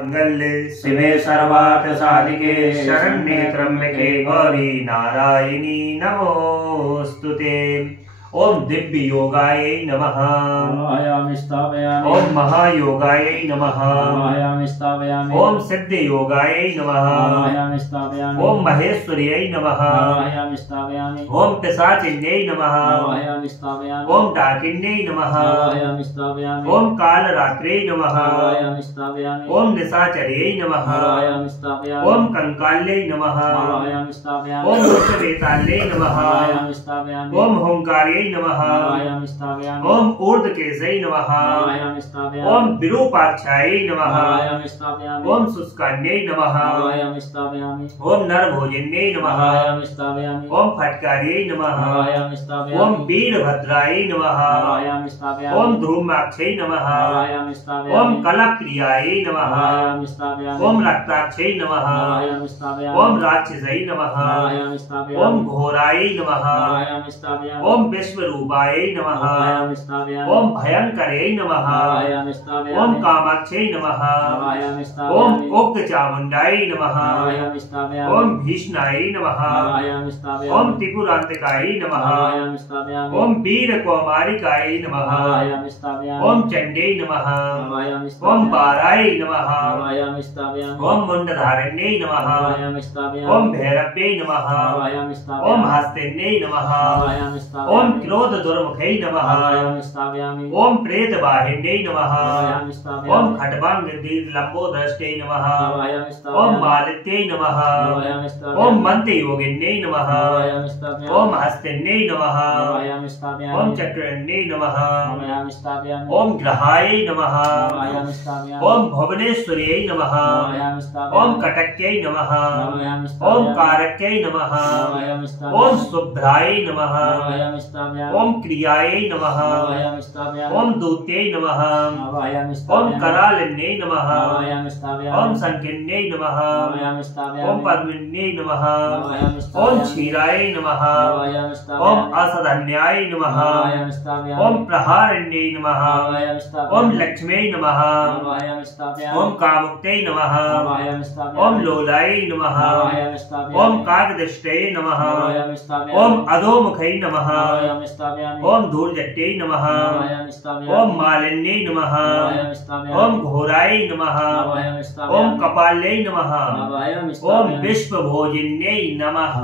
मंगल्ये शिवे सर्वार्थ साधिके शरण्ये त्र्यंबके गौरी नारायणी नमोस्तुते। ओम दिव्य योगाय नमः। ओम महायोगाय नमः। ओम सिद्ध योगाय नमः। ओम महेश्वर्यै नमः। ओम पिशाचिन्यै नमः। ओम डाकिन्यै नमः। ओम कालरात्रे नमः। ओम निशाचर्यै नमः। ओम कंकाल्यै नमः। ओम वृषवेताल्यै नमः। ओम हुंकार्यै नमः। ओम ऊर्ध्वकेशै नमः। ओम विरूपाक्षायै नमः। ओम शुष्कान्यै नमः। ओम नरभोजन्यै नमः। ओम फटकार्यै नमः। ओम वीरभद्राय नमः। ओम धूम्राक्षै नमः। ओम कलप्रियाय नमः। ओम रक्ताक्षै नमः। ओम राक्षसै नमः। ओम घोराय नमः। ओम विश्वरूपाय नमः। ओम भयंकरै नमः। ओम कामाक्षै नमः। ओम उग्रचामुण्डाय नमः। ओम भीष्णाय नमः। ओम त्रिपुरान्तकाय नमः। ओम वीरकौमारिकाय नमः। ओम चण्डै नमः। ओम बाराय नमः। ओम मुण्डधारिण्यै नमः। ओम भैरव्यै नमः। ओम हस्तिन्यै नमः। ओम क्रोध दुर्मुखै नमः। ओम प्रेतवाहिन्यै नमः। ओम खड्वाङ्गलम्बोदष्ट्यै नमः। ओम मालित्यै नमः। ओम मन्त्रयोगिन्यै नमः। ओम हस्तिन्यै नमः। ओम चक्रण्यै नमः। ओम ग्रहाय नमः। ओम भुवनेश्वर्यै नमः। ओम कटक्यै नमः। ओम कारक्यै नमः। ओम शुभ्राय नमः। ओम क्रियायै नमः। ओम दूत्यै नमः। ओम करालिन्यै नमः। ओम संकीर्ण्यै नमः। ओम पद्मिन्यै नमः। ओम क्षीराय नमः। ओम असधन्याय नमः। ओम प्रहारिण्यै नमः। ओम लक्ष्म्यै नमः। ओम कामुक्त्यै नमः। ओम लोलाय नमः। ओम काकदृष्ट्यै नमः। ओम अधोमुखै नमः। ओम धूर्जट्यै नमः। ओम मालिन्यै नमः। ओम घोराय नमः। ओम कपाल्यै नमः। ओम विश्वभोजिन्यै नमः।